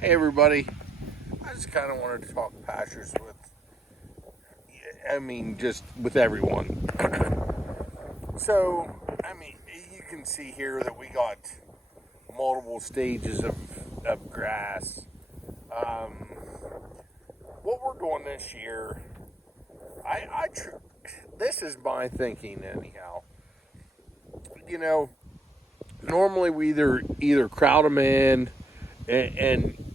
Hey everybody, I just kind of wanted to talk pastures just with everyone. So, you can see here that we got multiple stages of grass. Um, what we're doing this year, this is my thinking anyhow. You know, normally we either crowd them in and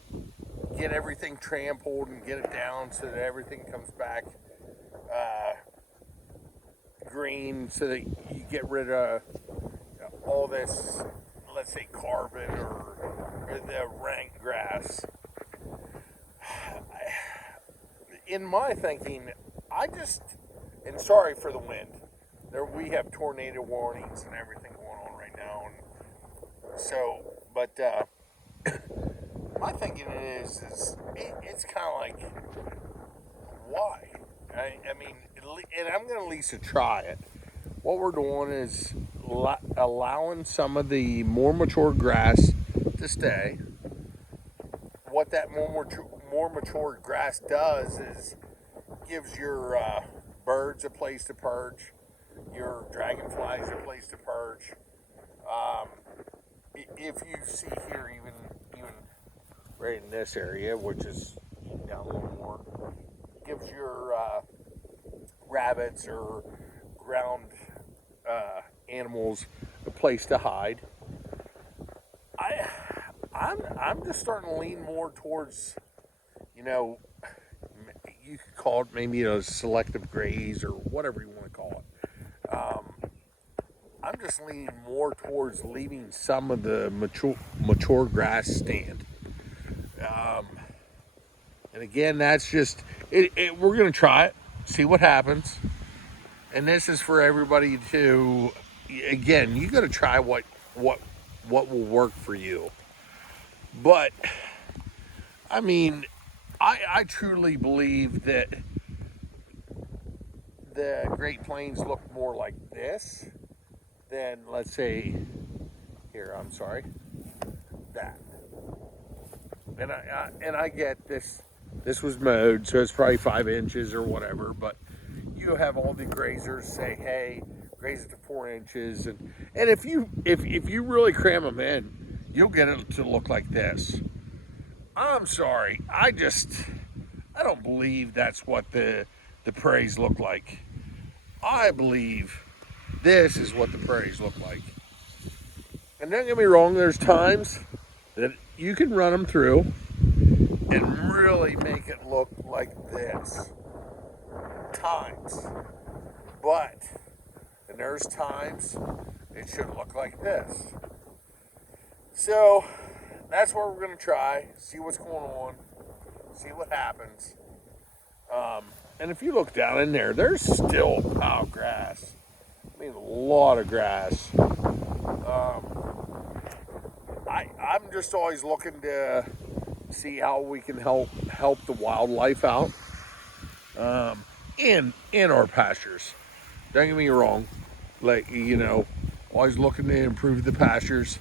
get everything trampled and get it down so that everything comes back uh, green so that you get rid of all this, let's say, carbon or the rank grass. In my thinking, and sorry for the wind. We have tornado warnings and everything going on right now, and my thinking it's kind of like, why? And I'm going to at least try it. What we're doing is allowing some of the more mature grass to stay. What that more mature grass does is gives your birds a place to perch, your dragonflies a place to perch. Um, if you see here, even right in this area, which is down a little more, gives your rabbits or ground animals a place to hide. I I'm just starting to lean more towards, you know, you could call it maybe a selective graze or whatever you want to call it. I'm just leaning more towards leaving some of the mature grass stand. Um, and again, that's just we're gonna try it, see what happens. And this is for everybody to. Again, you got to try what what will work for you. But I mean, I truly believe that the Great Plains look more like this than, let's say, here. I'm sorry, that. And I get this. This was mowed, so it's probably 5 inches or whatever. But you have all the grazers say, "Hey, graze it to 4 inches," and if you really cram them in, you'll get it to look like this. I'm sorry, I don't believe that's what the prairies look like. I believe this is what the prairies look like. And don't get me wrong, there's times that you can run them through and really make it look like this. Times. But, and there's times it should look like this. So, that's what we're going to try, see what's going on, see what happens. And if you look down in there, there's still a pile of grass. I mean, a lot of grass. I'm just always looking to see how we can help the wildlife out, in our pastures. Don't get me wrong, always looking to improve the pastures.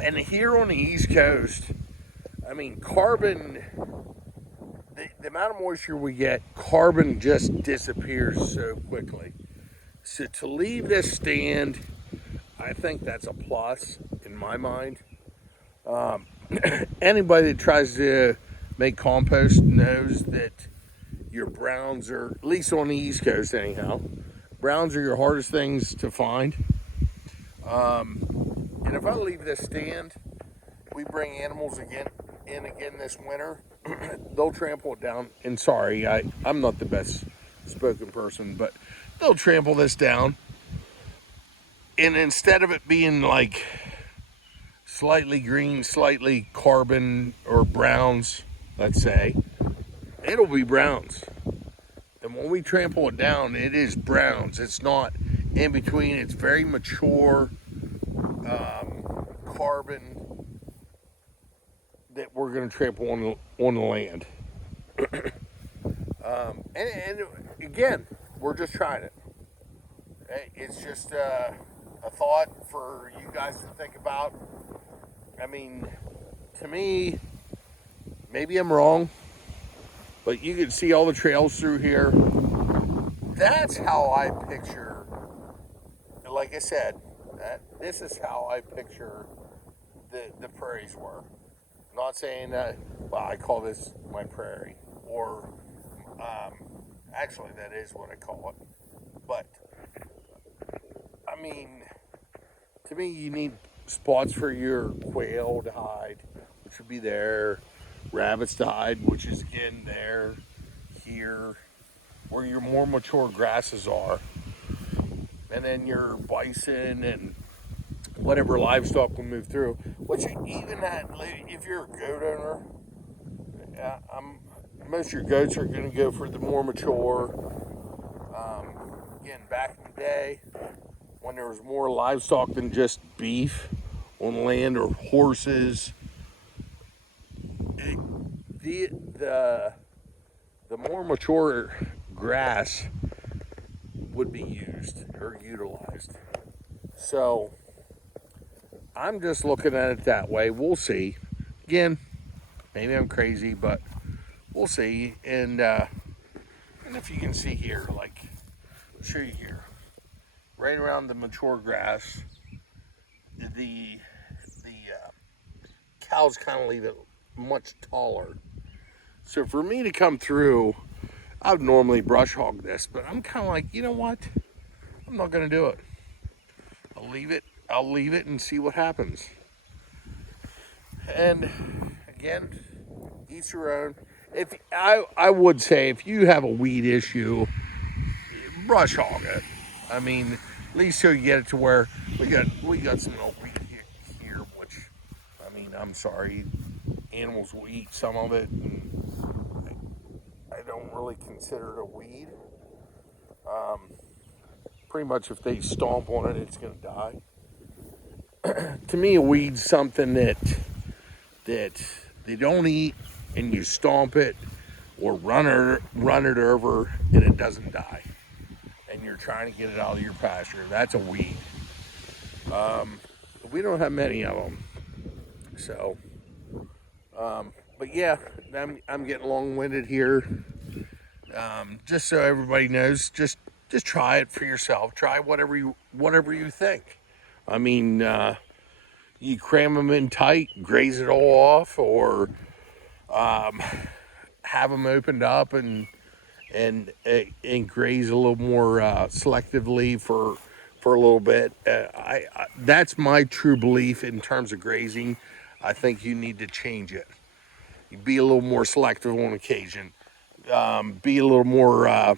And here on the East Coast, I mean, carbon. The amount of moisture we get, carbon just disappears so quickly. So to leave this stand, I think that's a plus in my mind. Um, Anybody that tries to make compost knows that your browns are, at least on the East Coast anyhow, browns are your hardest things to find. And if I leave this stand, we bring animals again this winter. They'll trample it down. And sorry, I'm not the best spoken person, but they'll trample this down. And instead of it being like slightly green, slightly carbon or browns, let's say, it'll be browns. And when we trample it down, it is browns. It's not in between. It's very mature carbon that we're going to trample on the land. And again, we're just trying it. It's just a thought for you guys to think about. I mean, to me, maybe I'm wrong, but you can see all the trails through here. That's how I picture, like I said, this is how I picture the prairies were. Not saying that, well, I call this my prairie, or um, actually, that is what I call it. But, I mean, to me, you need spots for your quail to hide, which would be there, rabbits to hide, which is again there, here, where your more mature grasses are, and then your bison and whatever livestock will move through. Which even that, if you're a goat owner, most of your goats are going to go for the more mature. Again, back in the day, when there was more livestock than just beef on land or horses, it, the the the more mature grass would be used or utilized. So I'm just looking at it that way. We'll see. Again, maybe I'm crazy, but we'll see. And if you can see here, like, I'll show you here, right around the mature grass, the cows kind of leave it much taller. So for me to come through, I would normally brush hog this, but I'm kind of like, you know what? I'm not gonna do it. I'll leave it. I'll leave it and see what happens. And again, each your own. If I would say if you have a weed issue, brush hog it. I mean, at least till you get it to where we got some old weed here, which, I mean, I'm sorry, animals will eat some of it, and I don't really consider it a weed. Pretty much, if they stomp on it, it's gonna die. To me, a weed's something that they don't eat, and you stomp it or run it over, and it doesn't die, and you're trying to get it out of your pasture. That's a weed. We don't have many of them, so. But yeah, I'm getting long-winded here. Just so everybody knows, just try it for yourself. Try whatever you think. I mean, you cram them in tight, graze it all off, or have them opened up and graze a little more selectively for a little bit. That's my true belief in terms of grazing. I think you need to change it. Be a little more selective on occasion. Be a little more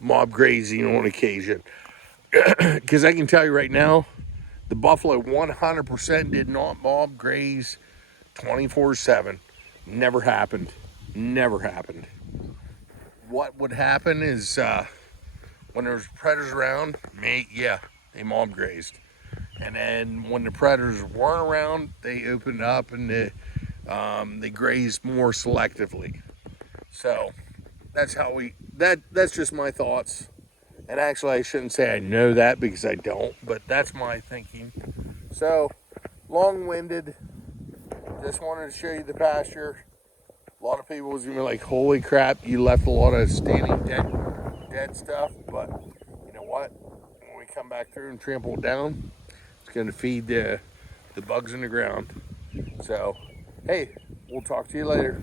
mob grazing on occasion. Because I can tell you right now, the buffalo 100% did not mob graze 24/7. Never happened. Never happened. What would happen is when there's predators around, they mob grazed. And then when the predators weren't around, they opened up and they grazed more selectively. So that's that's just my thoughts. And actually, I shouldn't say I know that because I don't, but that's my thinking. So, long-winded. Just wanted to show you the pasture. A lot of people was gonna be like, "Holy crap, you left a lot of standing dead stuff." But you know what? When we come back through and trample it down, it's gonna feed the bugs in the ground. So, hey, we'll talk to you later.